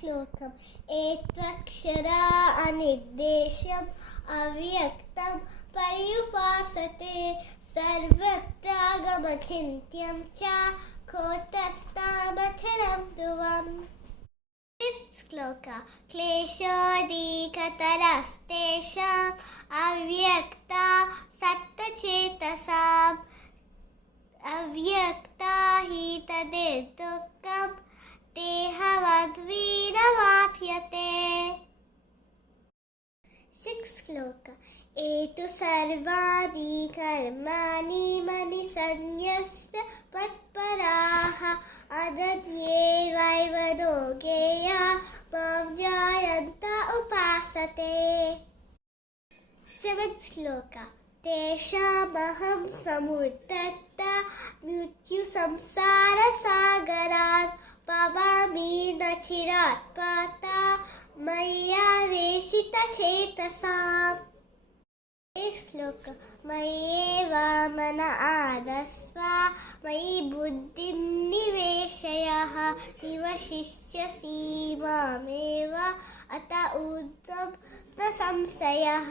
श्लोकम् एत्वक्षरा अनिर्देश्यम् अव्यक्तं पर्युपासते सर्वत्रागमचिन्त्यं च कूटस्थमचलं ध्रुवम्. Fifth shloka क्लेशोऽधिकतरस्तेषाम् अव्यक्ता सत्तचेतसाम् अव्यक्ता हि तद्दुःखं देहवद्वीरवाप्यते. Sixth shloka एतु सर्वाणि कर्माणि मनिसंन्यस्य मत्पराः अनन्येवैव योगेया मां ध्यायन्त उपासते. Seventh shloka तेषामहं समुद्धर्ता मृत्युसंसारसागरात् भवामि न चिरात् पाता मय्यावेशितचेतसाम्. श्लोक मय्येव मन आदस्व मयि बुद्धिं निवेशयः निवशिष्यसि मामेव अत ऊर्ध्वं न संशयः.